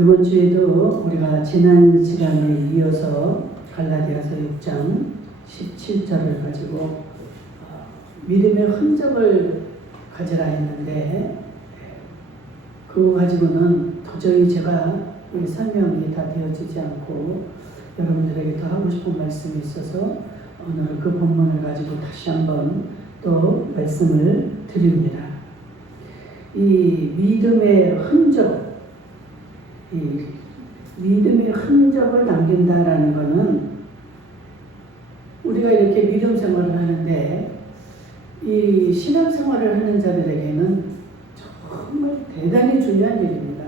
이번 주에도 우리가 지난 시간에 이어서 갈라디아서 6장 17절을 가지고 믿음의 흔적을 가지라 했는데 그거 가지고는 도저히 제가 설명이 다 되어지지 않고 여러분들에게 더 하고 싶은 말씀이 있어서 오늘 그 본문을 가지고 다시 한번 또 말씀을 드립니다. 이 믿음의 흔적, 이 믿음의 흔적을 남긴다라는 것은 우리가 이렇게 믿음 생활을 하는데 이 신앙 생활을 하는 자들에게는 정말 대단히 중요한 일입니다.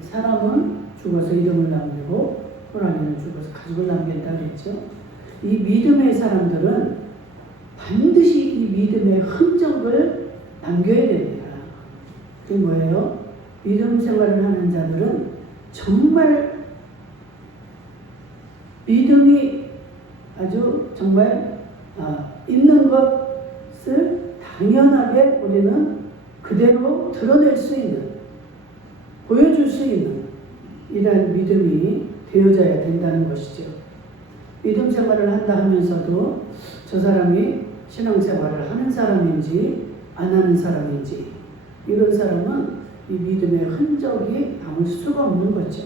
사람은 죽어서 이름을 남기고 호랑이는 죽어서 가죽을 남긴다 그랬죠. 이 믿음의 사람들은 반드시 이 믿음의 흔적을 남겨야 됩니다. 그게 뭐예요? 믿음 생활을 하는 자들은 정말 믿음이 아주 정말 있는 것을 당연하게 우리는 그대로 드러낼 수 있는, 보여줄 수 있는 이러한 믿음이 되어져야 된다는 것이죠. 믿음 생활을 한다 하면서도 저 사람이 신앙생활을 하는 사람인지 안 하는 사람인지 이런 사람은 이 믿음의 흔적이 남을 수가 없는 거죠.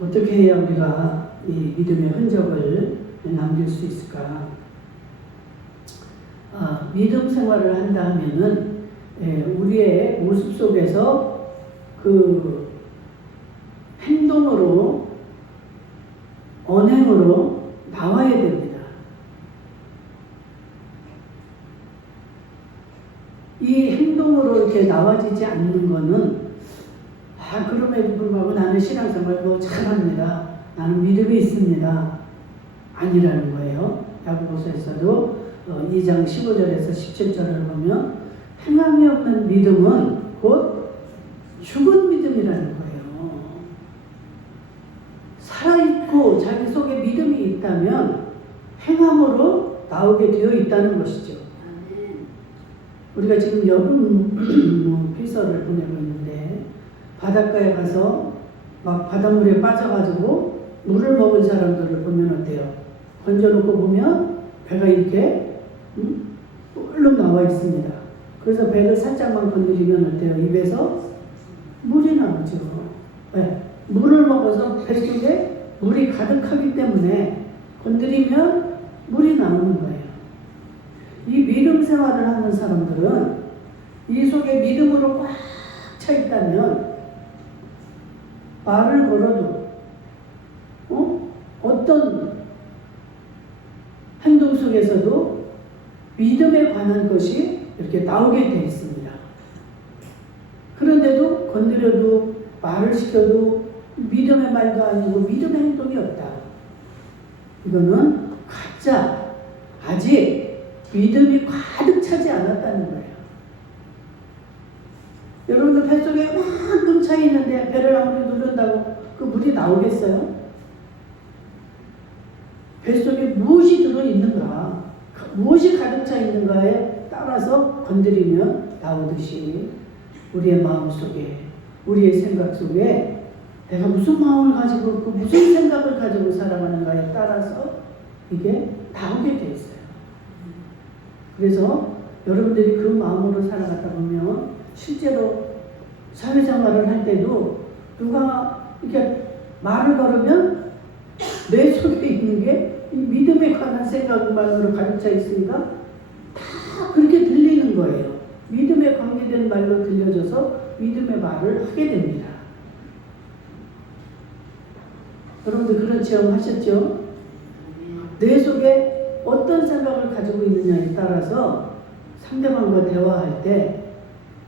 어떻게 해야 우리가 이 믿음의 흔적을 남길 수 있을까? 믿음 생활을 한다 하면은 우리의 모습 속에서 그 행동으로, 언행으로 나와야 됩니다. 이 행동으로 이렇게 나와지지 않는 거는 그럼에도 불구하고 나는 신앙생활 잘합니다. 나는 믿음이 있습니다. 아니라는 거예요. 야고보서에서도 2장 15절에서 17절을 보면 행함이 없는 믿음은 곧 죽은 믿음이라는 거예요. 살아있고 자기 속에 믿음이 있다면 행함으로 나오게 되어 있다는 것이죠. 우리가 지금 여름 피서를 보내고 있는데 바닷가에 가서 막 바닷물에 빠져가지고 물을 먹은 사람들을 보면 어때요? 건져놓고 보면 배가 이렇게 뿔룩 나와 있습니다. 그래서 배를 살짝만 건드리면 어때요? 입에서 물이 나오죠. 네. 물을 먹어서 뱃속에 물이 가득하기 때문에 건드리면 물이 나오는 거예요. 이 믿음 생활을 하는 사람들은 이 속에 믿음으로 꽉 차 있다면 말을 걸어도 어떤 행동 속에서도 믿음에 관한 것이 이렇게 나오게 되어 있습니다. 그런데도 건드려도 말을 시켜도 믿음의 말도 아니고 믿음의 행동이 없다. 이거는 가짜, 아직 믿음이 가득 차지 않았다는 거예요. 여러분들 뱃속에 만큼 차 있는데 배를 아무리 누른다고 그 물이 나오겠어요? 뱃속에 무엇이 들어있는가, 무엇이 가득 차 있는가에 따라서 건드리면 나오듯이 우리의 마음 속에, 우리의 생각 속에 내가 무슨 마음을 가지고 있고 무슨 생각을 가지고 살아가는가에 따라서 이게 나오게 돼 있어요. 그래서 여러분들이 그 마음으로 살아가다 보면 실제로 사회생활을 할 때도 누가 이렇게 말을 걸으면 내 속에 있는 게 이 믿음에 관한 생각만으로 가득 차 있으니까 다 그렇게 들리는 거예요. 믿음에 관계된 말로 들려져서 믿음의 말을 하게 됩니다. 여러분들 그런 체험 하셨죠? 내 속에 어떤 생각을 가지고 있느냐에 따라서 상대방과 대화할 때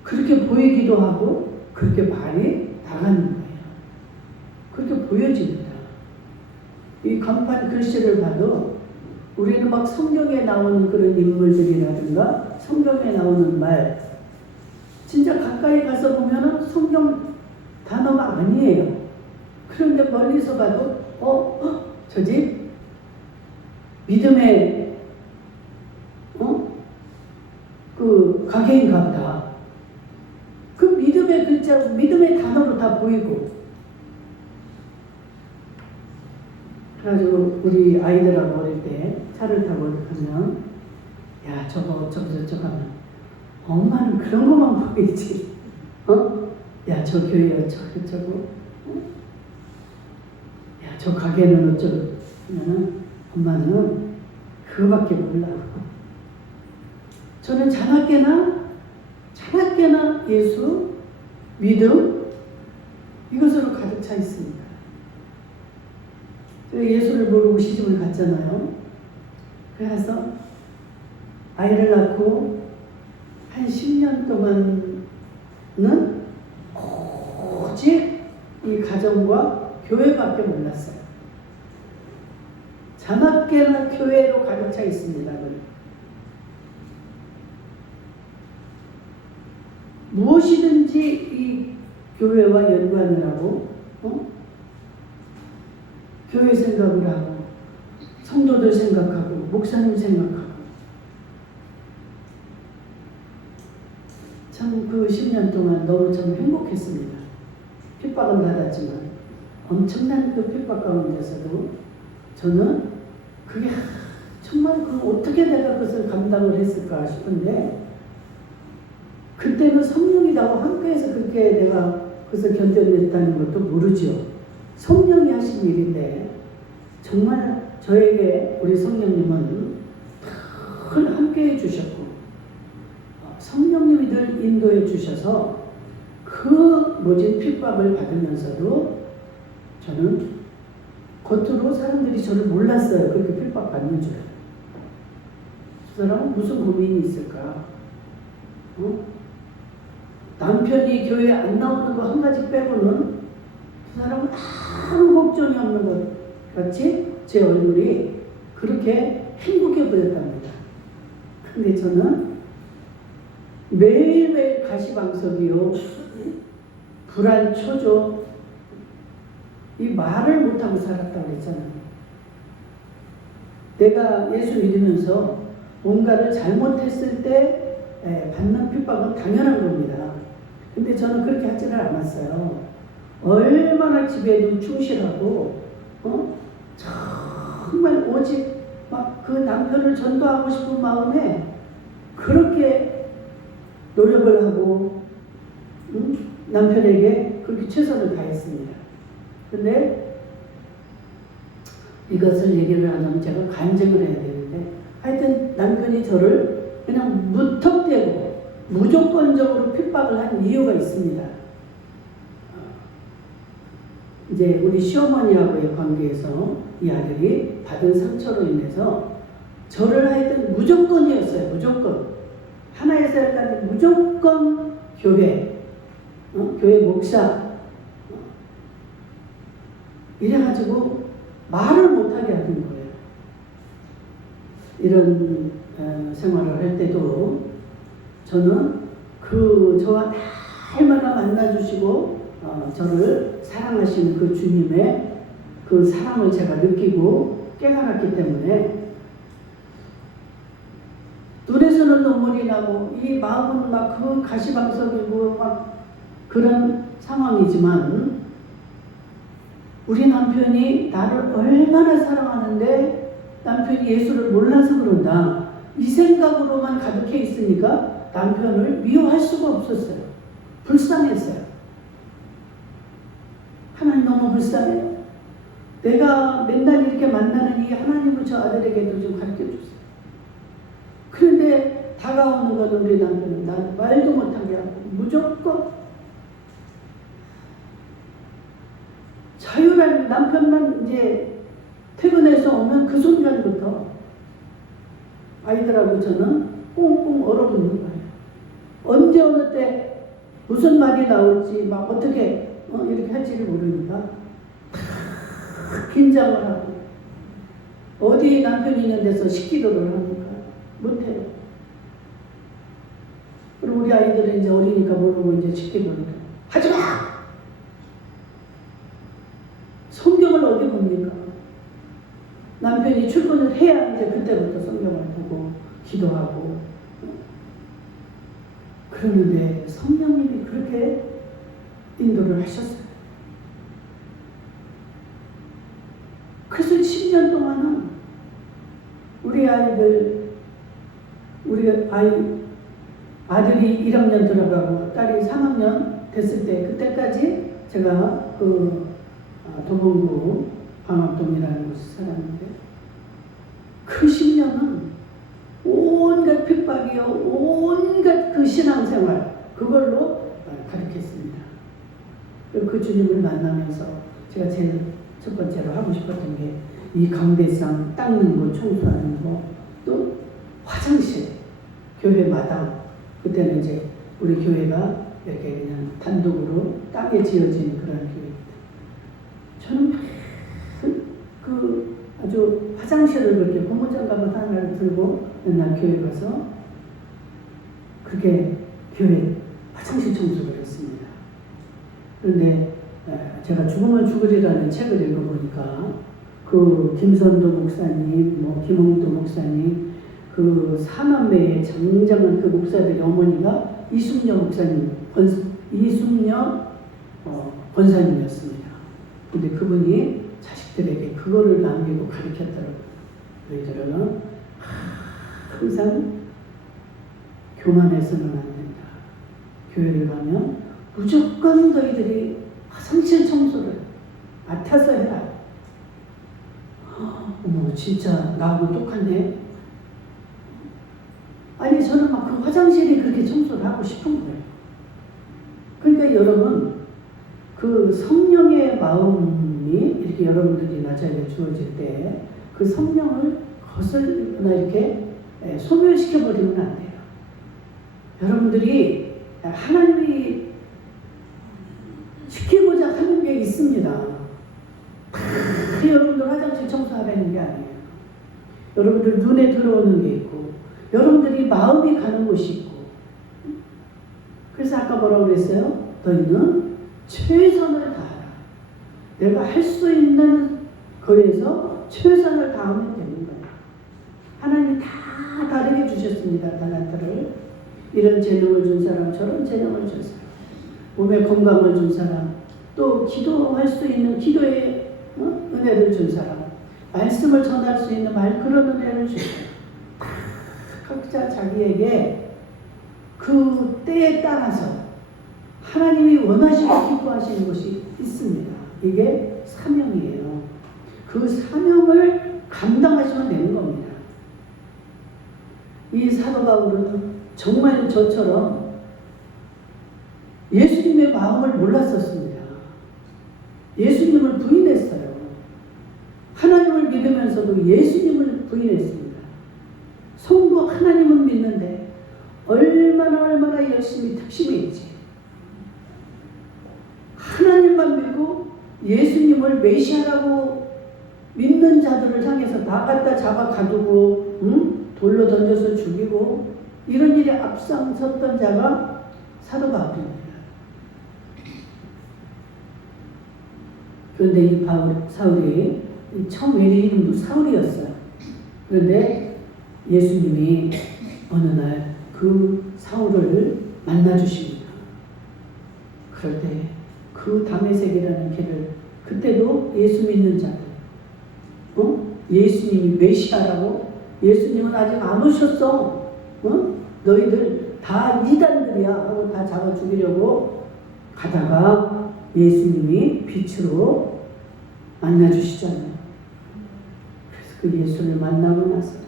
그렇게 보이기도 하고 그렇게 말이 나가는 거예요. 그렇게 보여집니다. 이 간판 글씨를 봐도 우리는 막 성경에 나오는 그런 인물들이라든가 성경에 나오는 말 진짜 가까이 가서 보면은 성경 단어가 아니에요. 그런데 멀리서 봐도 저 집 믿음의 그 가게인가 보다. 그 믿음의 그 진짜 믿음의 단어로 다 보이고. 그래가지고 우리 아이들하고 어릴 때 차를 타고 가면 야 저거 어쩌고 저쩌고 하면 엄마는 그런 것만 보이지. 야 저 교회 어쩌고 저쩌고. 야 저 가게는 어쩌고. 그러면 엄마는 그거밖에 몰라. 저는 자나깨나 예수, 믿음 이것으로 가득 차 있습니다. 제가 예수를 모르고 시집을 갔잖아요. 그래서 아이를 낳고 한 10년 동안은 오직 이 가정과 교회밖에 몰랐어요. 자나깨나 교회로 가득 차 있습니다. 무엇이든지 이 교회와 연관을 하고 교회 생각을 하고 성도들 생각하고 목사님 생각하고 참 그 10년 동안 너무 참 행복했습니다. 핍박은 받았지만 엄청난 그 핍박 가운데서도 저는 그게 정말 어떻게 내가 그것을 감당을 했을까 싶은데 그때는 성령이 나와 함께해서 그렇게 내가 그것을 견뎌냈다는 것도 모르죠. 성령이 하신 일인데 정말 저에게 우리 성령님은 늘 함께해 주셨고 성령님이 늘 인도해 주셔서 그 모진 핍박을 받으면서도 저는 겉으로 사람들이 저를 몰랐어요. 그렇게 핍박받는 줄. 그 사람은 무슨 고민이 있을까? 남편이 교회에 안 나오는 거 한 가지 빼고는 그 사람은 아무 걱정이 없는 것 같이 제 얼굴이 그렇게 행복해 보였답니다. 근데 저는 매일매일 가시방석이요, 불안, 초조, 이 말을 못하고 살았다고 했잖아요. 내가 예수 믿으면서 뭔가를 잘못했을 때 받는 핍박은 당연한 겁니다. 근데 저는 그렇게 하지를 않았어요. 얼마나 집에도 충실하고 정말 오직 막 그 남편을 전도하고 싶은 마음에 그렇게 노력을 하고 남편에게 그렇게 최선을 다했습니다. 근데 이것을 얘기를 하자면 제가 간증을 해야 되는데 하여튼 남편이 저를 그냥 무턱대고 무조건적으로 핍박을 한 이유가 있습니다. 이제 우리 시어머니하고의 관계에서 이 아들이 받은 상처로 인해서 저를 하여튼 무조건이었어요. 무조건. 하나의 사람한테 무조건 교회, 교회 목사 이래가지고 말을 못하게 하는 거예요. 이런 생활을 할 때도 저는 저와 날마다 만나주시고 저를 사랑하시는 그 주님의 그 사랑을 제가 느끼고 깨달았기 때문에 눈에서는 눈물이 나고 이 마음은 막 그 가시방석이고 막 그런 상황이지만 우리 남편이 나를 얼마나 사랑하는데 남편이 예수를 몰라서 그런다. 이 생각으로만 가득해 있으니까 남편을 미워할 수가 없었어요. 불쌍했어요. 하나님 너무 불쌍해요. 내가 맨날 이렇게 만나는 이 하나님을 저 아들에게도 좀 가르쳐 주세요. 그런데 다가오는 건 우리 남편은 난 말도 못하게 하고 무조건 자유란 남편만 이제 퇴근해서 오면 그 순간부터 아이들하고 저는 꽁꽁 얼어붙는 거예요. 언제 어느 때 무슨 말이 나올지 막 어떻게 이렇게 할지를 모르니까 긴장을 하고 어디 남편이 있는 데서 시키도록 하니까 못해요. 그리고 우리 아이들은 이제 어리니까 모르고 이제 시키도록 해요. 하지 마! 성경을 어디 봅니까? 남편이 출근을 해야 이제 그때부터 성경을 보고 기도하고 그러는데 성령님이 그렇게 인도를 하셨어요. 그래서 10년 동안은 우리 아이들, 우리 아들이 1학년 들어가고 딸이 3학년 됐을 때, 그때까지 제가 도봉구 방학동이라는 곳에 살았는데, 그 10년은 온갖 핍박이요, 온갖 그 신앙생활, 그걸로 가르쳤습니다. 그 주님을 만나면서 제가 제일 첫 번째로 하고 싶었던 게 이 강대상 닦는 거, 청소하는 거, 또 화장실, 교회 마당. 그때는 이제 우리 교회가 이렇게 그냥 단독으로 땅에 지어진 그런 교회입니다. 저는 그 아주 화장실을 그렇게 고무장갑을 하나를 들고 맨날 교회 가서 그렇게 교회 화장실 청소를 했습니다. 그런데 제가 죽으면 죽으리라는 책을 읽어보니까 그 김선도 목사님, 김홍도 목사님, 그 사남매의 장장한 그 목사들의 어머니가 이숙녀 목사님, 이숙녀 권사님이었습니다. 근데 그분이 자식들에게 그거를 남기고 가르쳤더라고요. 너희들은 항상 교만해서는 안 된다. 교회를 가면 무조건 너희들이 화장실 청소를 맡아서 해라. 어머, 진짜 나하고 똑같네. 아니, 저는 막 그 화장실이 그렇게 청소를 하고 싶은 거예요. 그러니까 여러분, 그 성령의 마음이 이렇게 여러분들이 나자리에 주어질 때 그 성령을 거슬거나 이렇게 소멸시켜버리면 안 돼요. 여러분들이 하나님이 시키고자 하는 게 있습니다. 여러분들 화장실 청소하라는 게 아니에요. 여러분들 눈에 들어오는 게 있고, 여러분들이 마음이 가는 곳이 있고. 그래서 아까 뭐라고 그랬어요? 너희는 최선을 다하라. 내가 할 수 있는 거에서 최선을 다하면 되는 거예요. 하나님이 다 다르게 주셨습니다. 달란트를. 이런 재능을 준 사람, 저런 재능을 준 사람, 몸에 건강을 준 사람, 또 기도할 수 있는 기도의 은혜를 준 사람, 말씀을 전할 수 있는 그런 은혜를 준 사람. 각자 자기에게 그 때에 따라서 하나님이 원하시고 기뻐하시는 것이 있습니다. 이게 사명이에요. 그 사명을 감당하시면 되는 겁니다. 이 사도 바울은 정말 저처럼 예수님의 마음을 몰랐었습니다. 예수님을 부인했어요. 하나님을 믿으면서도 예수님을 부인했습니다. 성도 하나님은 믿는데 얼마나 열심히 특심이 있지. 하나님만 믿고 예수님을 메시아라고 믿는 자들을 향해서 다 갖다 잡아 가두고 돌로 던져서 죽이고 이런 일에 앞장섰던 자가 사도 바울입니다. 그런데 이 사울이 처음 외리 이름도 사울이었어요. 그런데 예수님이 어느 날 그 사울을 만나주십니다. 그럴 때 그 다메섹이라는 길을, 그때도 예수 믿는 자들, 예수님이 메시아라고, 예수님은 아직 안 오셨어, 너희들 다 이단들이야 하고 다 잡아 죽이려고 가다가 예수님이 빛으로 만나주시잖아요. 그래서 그 예수를 만나고 나서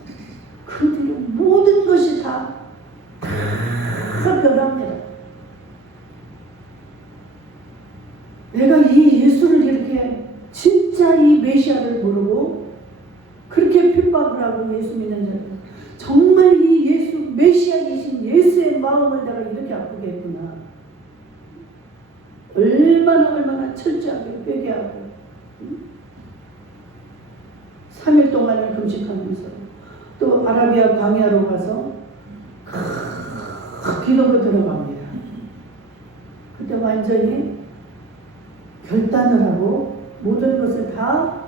그 뒤로 모든 것이 다 변합니다. 내가 이 예수를 이렇게 진짜 이 메시아를 모르고 그렇게 핍박을 하고 예수 믿는 자들, 정말 이 예수 메시아이신 예수의 마음을 내가 이렇게 아프게 했구나. 얼마나 철저하게 회개하고 3일 동안을 금식하면서 또 아라비아 광야로 가서 기도로 들어갑니다. 그때 완전히 결단을 하고 모든 것을 다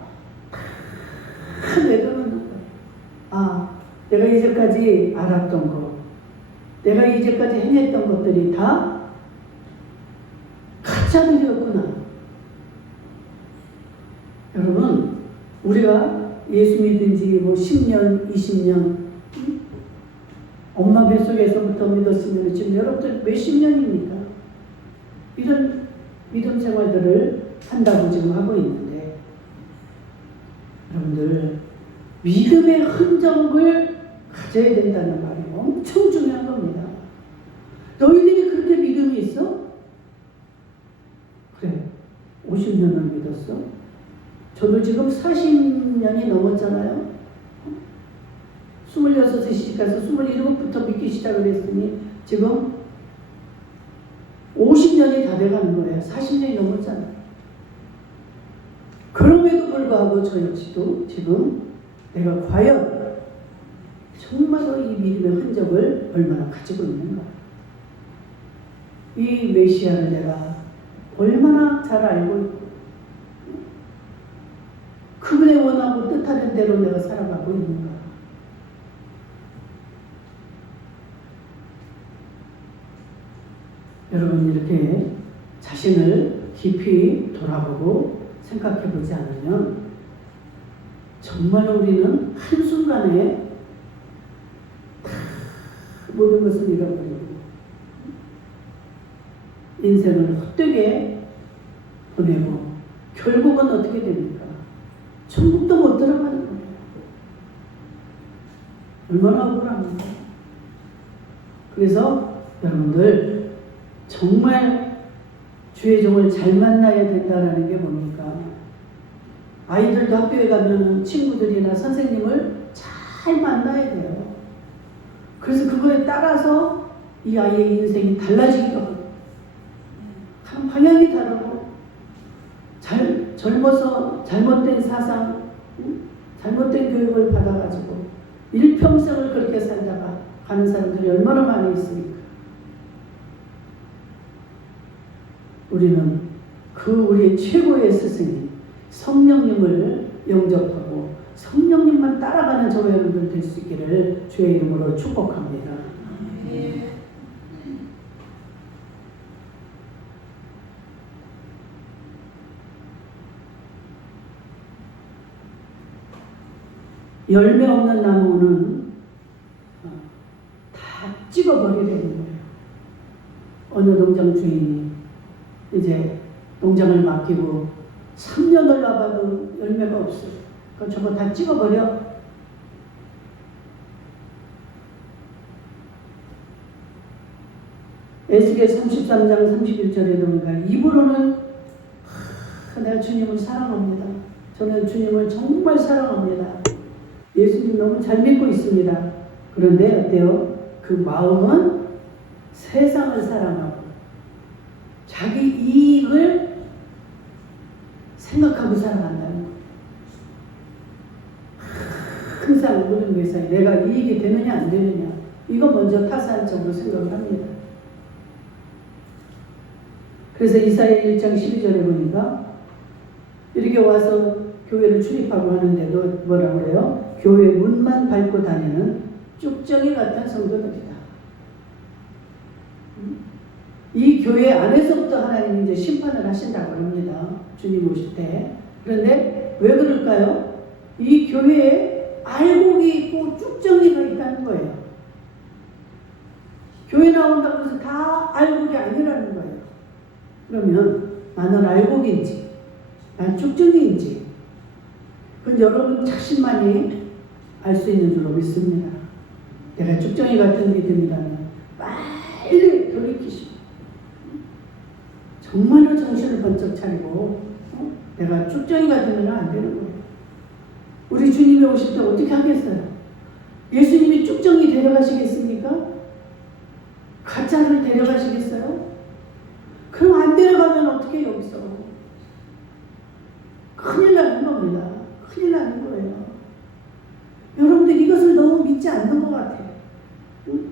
내려놓는 거예요. 내가 이제까지 알았던 것, 내가 이제까지 행했던 것들이 다 사자들이었구나. 여러분, 우리가 예수 믿은 지 뭐 10년, 20년, 엄마 뱃속에서부터 믿었으면 지금 여러분들 몇십 년입니까? 이런 믿음 생활들을 한다고 지금 하고 있는데, 여러분들 믿음의 흔적을 가져야 된다는 말이 엄청 중요한 겁니다. 너희들이 그렇게 믿음이 있어? 그래, 50년을 믿었어. 저도 지금 40년이 넘었잖아요. 26에 시집가서 27부터 믿기 시작을 했으니 지금 50년이 다 돼가는 거예요. 40년이 넘었잖아요. 그럼에도 불구하고 저 역시도 지금 내가 과연 정말로 이 믿음의 흔적을 얼마나 가지고 있는가. 이 메시아를 내가 얼마나 잘 알고 있고 그분의 원하고 뜻하는 대로 내가 살아가고 있는가. 여러분, 이렇게 자신을 깊이 돌아보고 생각해보지 않으면 정말로 우리는 한순간에 모든 것을 잃어버리고 인생을 헛되게 보내고 결국은 어떻게 됩니까? 천국도 못 들어가는 거예요. 얼마나 억울합니까? 그래서 여러분들 정말 주의 종을 잘 만나야 된다는 게 뭡니까? 아이들도 학교에 가면 친구들이나 선생님을 잘 만나야 돼요. 그래서 그거에 따라서 이 아이의 인생이 달라지기도 하고 한 방향이 다르고 젊어서 잘못된 사상, 잘못된 교육을 받아가지고 일평생을 그렇게 살다가 가는 사람들이 얼마나 많이 있습니까? 우리는 우리의 최고의 스승인 성령님을 영접하고 성령님만 따라가는 저와 여러분들 될 수 있기를 주의 이름으로 축복합니다. 열매 없는 나무는 다 찍어버리게 되는 거예요. 어느 농장 주인이 이제 농장을 맡기고 3년을 와봐도 열매가 없어요. 그럼 저거 다 찍어버려. 에스겔 33장 31절에 보니까 입으로는 내가 주님을 사랑합니다. 저는 주님을 정말 사랑합니다. 예수님 너무 잘 믿고 있습니다. 그런데 어때요? 그 마음은 세상을 사랑하고 자기 이익을 생각하고 살아간다는 거예요. 항상 모든 회사에 내가 이익이 되느냐 안 되느냐 이거 먼저 타산적으로 생각을 합니다. 그래서 이사야 1장 12절에 보니까 이렇게 와서 교회를 출입하고 하는데도 뭐라고 그래요? 교회 문만 밟고 다니는 쭉정이 같은 성도들이다. 이 교회 안에서부터 하나님이 이제 심판을 하신다고 합니다. 주님 오실 때. 그런데 왜 그럴까요? 이 교회에 알곡이 있고 쭉정이가 있다는 거예요. 교회 나온다고 해서 다 알곡이 아니라는 거예요. 그러면 나는 알곡인지 난 쭉정이인지 그건 여러분 자신만이 알 수 있는 줄로 믿습니다. 내가 쭉정이 같은 믿음이라면 빨리 돌이키시고 정말로 정신을 번쩍 차리고 내가 쭉정이가 되면 안 되는 거예요. 우리 주님이 오실 때 어떻게 하겠어요? 예수님이 쭉정이 데려가시겠습니까? 가짜를 데려가시겠어요? 그럼 안 데려가면 어떻게 여기서? 큰일 나는 겁니다. 큰일 나는 거예요. 여러분들 이것을 너무 믿지 않는 것 같아요. 응?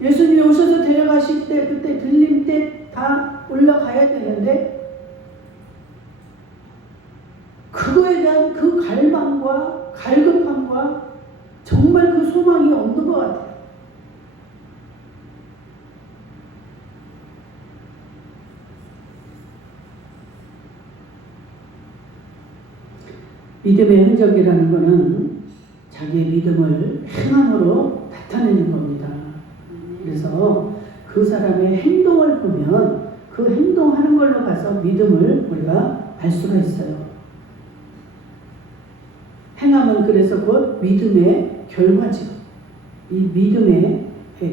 예수님이 오셔서 데려가실 때 그때 들림 때 다 올라가야 되는데 그거에 대한 그 갈망과 갈급함과 정말 그 소망이 없는 것 같아요. 믿음의 흔적이라는 것은 자기의 믿음을 행함으로 나타내는 겁니다. 그래서 그 사람의 행동을 보면 그 행동하는 걸로 가서 믿음을 우리가 알 수가 있어요. 행함은 그래서 곧 믿음의 결과죠. 이 믿음의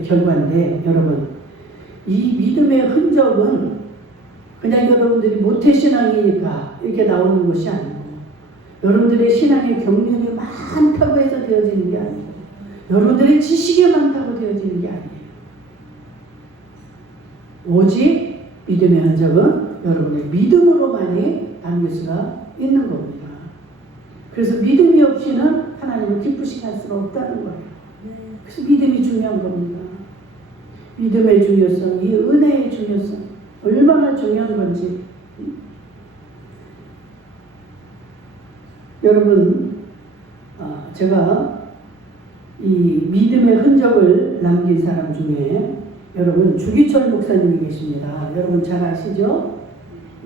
결과인데 여러분, 이 믿음의 흔적은 그냥 여러분들이 모태신앙이니까 이렇게 나오는 것이 아니고, 여러분들의 신앙의 경륜이 많다고 해서 되어지는 게 아니고, 여러분들의 지식이 많다고 되어지는 게 아니에요. 오직 믿음의 흔적은 여러분의 믿음으로만이 남길 수가 있는 겁니다. 그래서 믿음이 없이는 하나님을 기쁘시게 할 수가 없다는 거예요. 그래서 믿음이 중요한 겁니다. 믿음의 중요성, 이 은혜의 중요성, 얼마나 중요한 건지. 여러분, 제가 이 믿음의 흔적을 남긴 사람 중에 여러분 주기철 목사님이 계십니다. 여러분 잘 아시죠?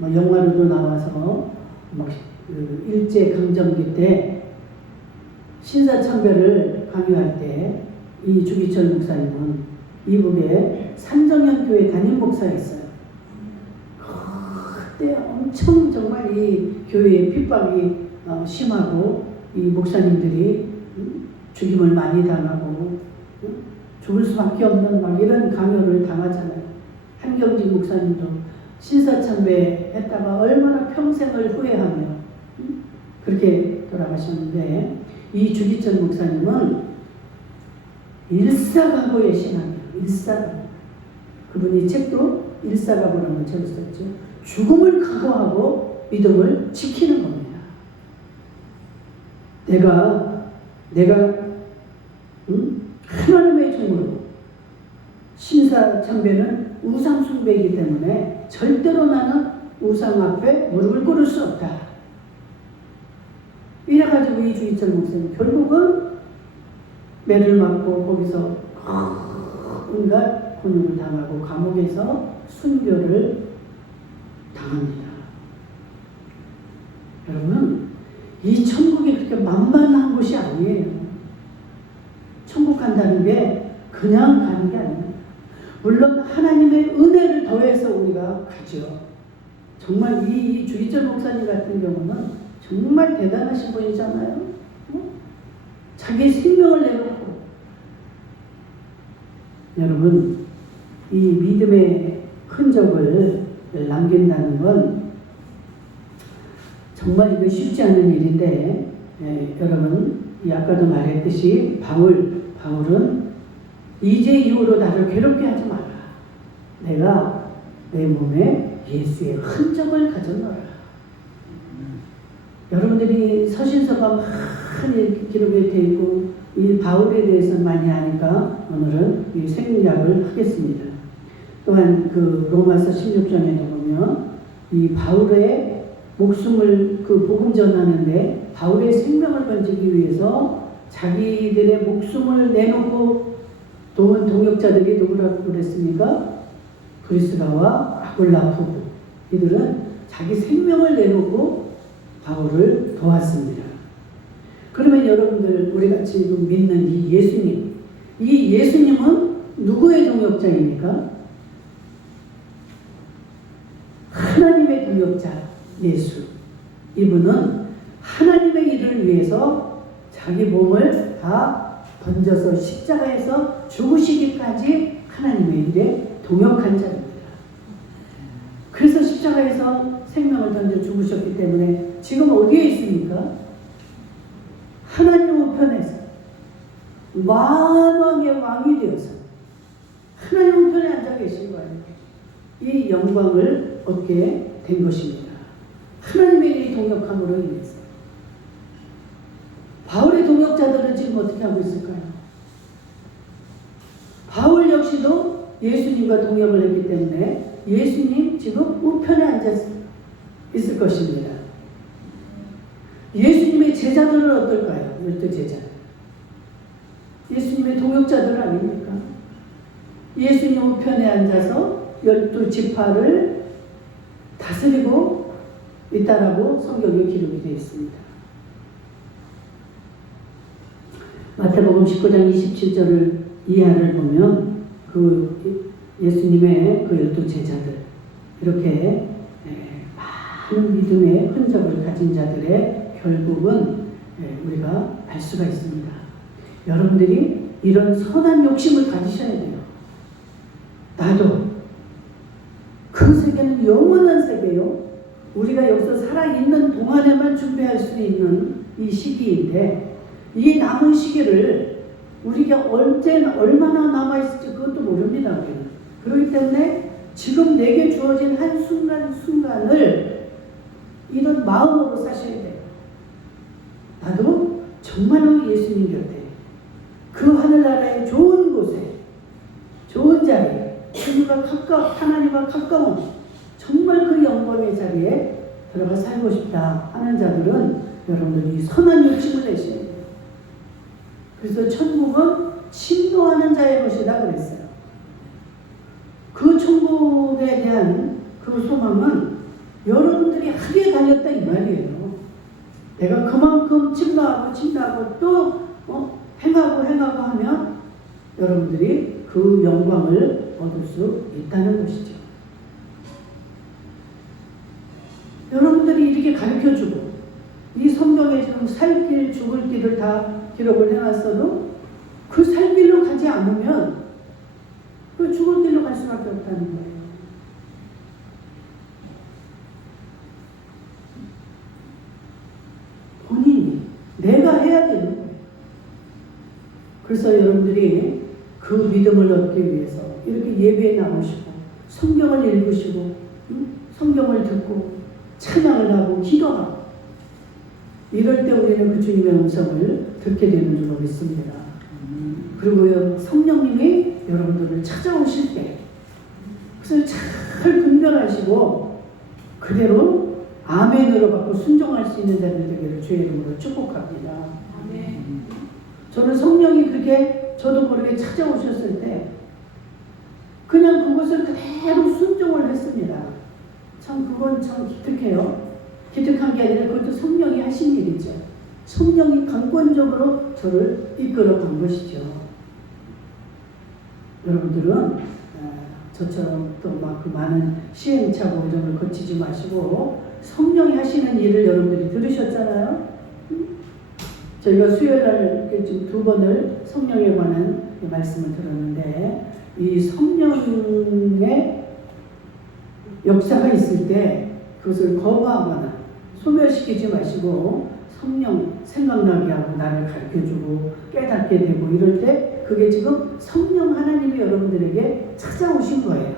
영화로도 나와서 일제 강점기 때 신사참배를 강요할 때 이 주기철 목사님은 이북에 산정현 교회 담임 목사였어요. 그때 엄청 정말 이 교회의 핍박이 심하고 이 목사님들이 죽임을 많이 당하고 죽을 수밖에 없는 막 이런 강요를 당하잖아요. 한경직 목사님도 신사참배 했다가 얼마나 평생을 후회하며 그렇게 돌아가셨는데, 이 주기철 목사님은 일사각오의 신앙이에요. 일사각오. 그분이 책도 일사각오라는 걸 책을 썼죠. 죽음을 각오하고 믿음을 지키는 겁니다. 내가 하나님의 종으로, 신사참배는 우상 숭배이기 때문에 절대로 나는 우상 앞에 무릎을 꿇을 수 없다. 이래가지고 이 주기철 목사님 결국은 매를 맞고 거기서 온갖 고문을 당하고 감옥에서 순교를 당합니다. 여러분, 이 천국이 그렇게 만만한 곳이 아니에요. 천국 간다는 게 그냥 가는 게 아니에요. 물론 하나님의 은혜를 더해서 우리가 가죠. 정말 이 주기철 목사님 같은 경우는 정말 대단하신 분이잖아요. 자기 생명을 내놓고. 여러분, 이 믿음의 흔적을 남긴다는 건 정말 이거 쉽지 않은 일인데, 여러분, 아까도 말했듯이 바울은 이제 이후로 나를 괴롭게 하지 마라. 내가 내 몸에 예수의 흔적을 가졌노라. 여러분들이 서신서가 많이 기록이 되어 있고 이 바울에 대해서 많이 아니까 오늘은 이 생략을 하겠습니다. 또한 그 로마서 16장에도 보면 이 바울의 목숨을 그 복음 전하는데 바울의 생명을 건지기 위해서 자기들의 목숨을 내놓고 도운 동역자들이 누구라고 그랬습니까? 브리스가와 아굴라 부부. 이들은 자기 생명을 내놓고 바울을 도왔습니다. 그러면 여러분들, 우리가 지금 믿는 이 예수님은 누구의 동역자입니까? 하나님의 동역자 예수. 이분은 하나님의 일을 위해서 자기 몸을 다 던져서 십자가에서 죽으시기까지 하나님의 일에 동역한 자입니다. 그래서 십자가에서 생명을 던져 죽으셨기 때문에 지금 어디에 있습니까? 하나님 우편에서 만왕의 왕이 되어서 하나님 우편에 앉아 계신 거예요. 이 영광을 얻게 된 것입니다. 하나님의 일이 동역함으로 인해서. 바울의 동역자들은 지금 어떻게 하고 있을까요? 바울 역시도 예수님과 동역을 했기 때문에 예수님 지금 우편에 앉아 있을 것입니다. 예수님의 제자들은 어떨까요? 12제자. 예수님의 동역자들 아닙니까? 예수님 우편에 앉아서 12지파를 다스리고 있다라고 성경에 기록이 되어 있습니다. 마태복음 19장 27절을 이하를 보면 그 예수님의 그 12 제자들 이렇게 많은 믿음의 흔적을 가진 자들의 결국은 우리가 알 수가 있습니다. 여러분들이 이런 선한 욕심을 가지셔야 돼요. 나도 그 세계는 영원한 세계요. 우리가 여기서 살아있는 동안에만 준비할 수 있는 이 시기인데 이 남은 시기를 우리가 얼마나 남아있을지 그것도 모릅니다. 우리는. 그렇기 때문에 지금 내게 주어진 한 순간순간을 이런 마음으로 사셔야 돼요. 나도 정말로 예수님 곁에 그 하늘나라의 좋은 곳에 좋은 자리에 하나님과 가까운 정말 그 영광의 자리에 들어가 살고 싶다 하는 자들은 여러분들이 선한 욕심을 내셔야 돼요. 그래서 천국은 침노하는 자의 것이다 그랬어요. 그 천국에 대한 그 소망은 여러분들이 하기에 달렸다 이 말이에요. 내가 그만큼 침노하고 또 행하고 하면 여러분들이 그 영광을 얻을 수 있다는 것이죠. 여러분들이 이렇게 가르쳐주고 이 성경에 지금 살 길 죽을 길을 다 기록을 해놨어도 그 살 길로 가지 않으면 그 죽을 길로 갈 수밖에 없다는 거예요. 본인이 내가 해야 되는 거예요. 그래서 여러분들이 그 믿음을 얻기 위해서 이렇게 예배에 나오시고 성경을 읽으시고 성경을 듣고 찬양을 하고 기도하고 이럴 때 우리는 그 주님의 음성을 듣게 되는 줄로 믿습니다. 그리고 성령님이 여러분들을 찾아오실 때 그래서 잘 분별하시고 그대로 아멘으로 받고 순종할 수 있는 자들 되기를 주의 이름으로 축복합니다. 저는 성령이 그렇게 저도 모르게 찾아오셨을 때 그냥 그것을 그대로 순종을 했습니다. 참 그건 참 기특해요. 기특한 게 아니라 그것도 성령이 하신 일이죠. 성령이 강권적으로 저를 이끌어 간 것이죠. 여러분들은 저처럼 또 막 그 많은 시행착오 이런 걸 거치지 마시고 성령이 하시는 일을 여러분들이 들으셨잖아요. 저희가 수요일날 지금 2번을 성령에 관한 말씀을 들었는데 이 성령의 역사가 있을 때 그것을 거부하거나 소멸시키지 마시고 성령 생각나게 하고 나를 가르쳐주고 깨닫게 되고 이럴 때 그게 지금 성령 하나님이 여러분들에게 찾아오신 거예요.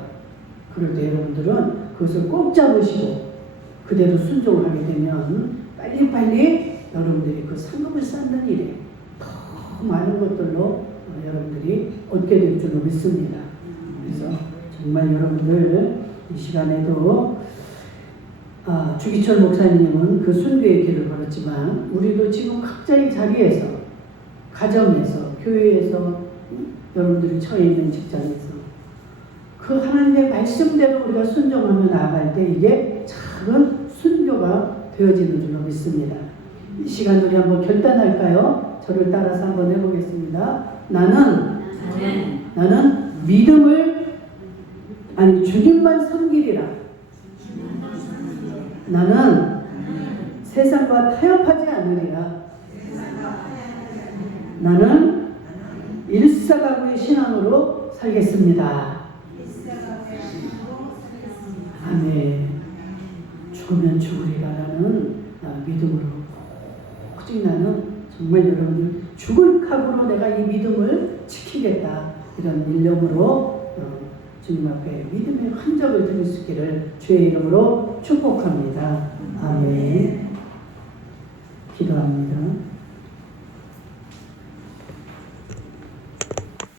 그럴 때 여러분들은 그것을 꼭 잡으시고 그대로 순종을 하게 되면 빨리빨리 여러분들이 그 상급을 쌓는 일에 더 많은 것들로 여러분들이 얻게 될 줄로 믿습니다. 그래서 정말 여러분들 이 시간에도 주기철 목사님은 그 순교의 길을 걸었지만 우리도 지금 각자의 자리에서 가정에서 교회에서 여러분들이 처해 있는 직장에서 그 하나님의 말씀대로 우리가 순종하며 나아갈 때 이게 작은 순교가 되어지는 줄로 믿습니다. 이 시간 우리 한번 결단할까요? 저를 따라서 한번 해보겠습니다. 나는 믿음을 주님만 섬기리라. 나는 세상과 타협하지 않으리라. 나는 일사가구의 신앙으로 살겠습니다. 아멘. 죽으면 죽으리라라는 믿음으로 오직 나는 정말 여러분들 죽을 각오로 내가 이 믿음을 지키겠다 이런 일념으로 주님 앞에 믿음의 흔적을 드릴 수 있기를 주의 이름으로 축복합니다. 아멘. 기도합니다.